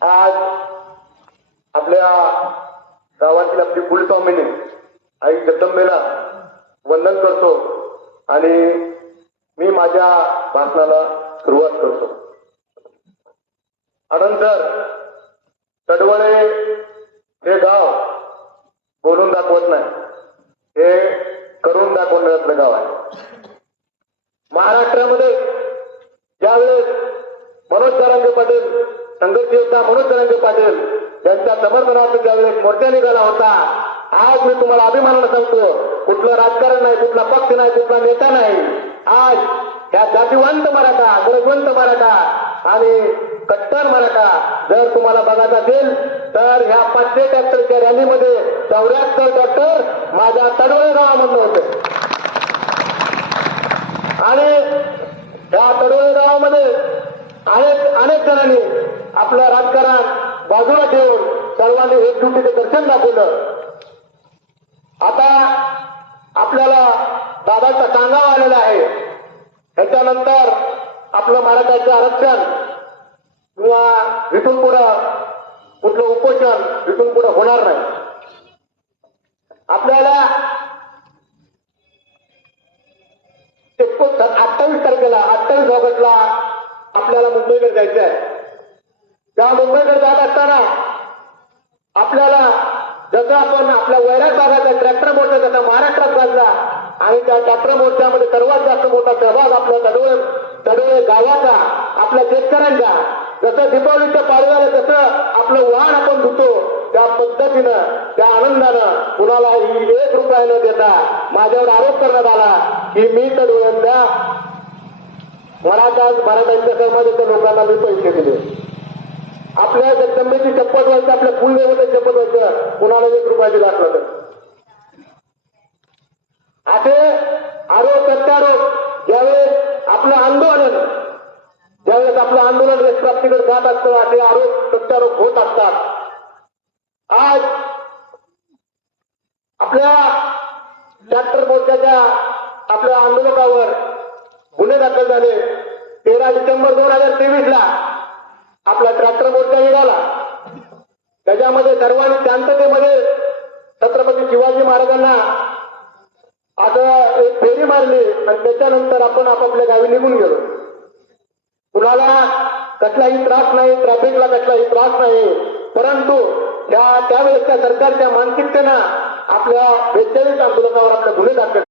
आज आपल्या गावातील आपली कुलस्वामिनी आई जगदंबेला वंदन करतो आणि मी माझ्या भाषणाला सुरुवात करतो. अनंतर तडवळे हे गाव बोलून दाखवत नाही. हे करून दाखवण्याचं गाव आहे. महाराष्ट्रामध्ये ज्यावेळेस मनोज जरांगे पाटील होता योद्धा मनोज जरांगे पाटील यांच्या समर्थनार्थ ज्यावेळेस मोर्चा निघाला होता आज मी तुम्हाला अभिमानानं सांगतो कुठलं राजकारण नाही कुठला पक्ष नाही कुठला नेता नाही आज ह्या जातीवंत मराठा गरजवंत मराठा आणि कट्टर मराठा जर तुम्हाला बघायचं असेल तर ह्या पाचशे टॅक्टरच्या रॅलीमध्ये चौऱ्याहत्तर डॉक्टर माझ्या तडवळे गावामधलं होते. आणि या तडवळे गावामध्ये अनेक अनेक जणांनी आपलं राजकारण बाजूला ठेवून सर्वांनी एकजुटीचं दर्शन दाखवलं. आता आपल्याला दादाचा कांगाव आलेला आहे. त्याच्यानंतर आपलं मराठ्याचं आरक्षण किंवा इथून पुढं कुठलं उपोषण इथून पुढं होणार नाही. आपल्याला एकोण अठ्ठावीस तारखेला अठ्ठावीस ऑगस्टला आपल्याला मुंबईकडे जायचं आहे त्या मुंबईकडे जात असताना आपल्याला जसं आपण आपल्या वैराग भागाचा ट्रॅक्टर मोर्चा त्याचा महाराष्ट्रात गाजला आणि त्या ट्रॅक्टर मोर्चामध्ये सर्वात जास्त मोठा सहभाग आपल्या तडवळ तडवळे गावाचा आपल्या शेतकऱ्यांचा. जसं दीपावलीच्या पाडव्याला जसं आपलं वाहन आपण धुतो त्या पद्धतीनं त्या आनंदानं कुणाला एक रुपया न देता माझ्यावर आरोप करण्यात आला की मी तडोळ्यांच्या मराठा मराठ्यांच्या समाजाच्या लोकांना मी पैसे दिले. आपल्या जगदंबेची शपथ व्हायचं आपल्या कुलदेवतेची चप्पल व्हायचं कुणाला एक रुपयाची दिला तर. असे आरोप प्रत्यारोप ज्यावेळेस आपलं आंदोलन ज्यावेळेस आपलं आंदोलन देशप्राप्तीकडे जात असतं असे आरोप प्रत्यारोप होत असतात. आज आपल्या ट्रॅक्टर मोर्चाच्या आपल्या आंदोलकावर गुन्हे दाखल झाले. तेरा डिसेंबर दोन हजार तेवीस ला आपला ट्रॅक्टर मोर्चा निघाला. त्याच्यामध्ये सर्वांनी शांततेमध्ये छत्रपती शिवाजी महाराजांना आता एक फेरी मारली आणि त्याच्यानंतर आपण आपापल्या गावी निघून गेलो. कुणाला कसलाही त्रास नाही ट्रॅफिकला कसलाही त्रास नाही परंतु त्या त्यावेळेसच्या सरकारच्या मानसिकतेनं आपल्या बेचाळीस आंदोलनावर आपल्या गुन्हे दाखल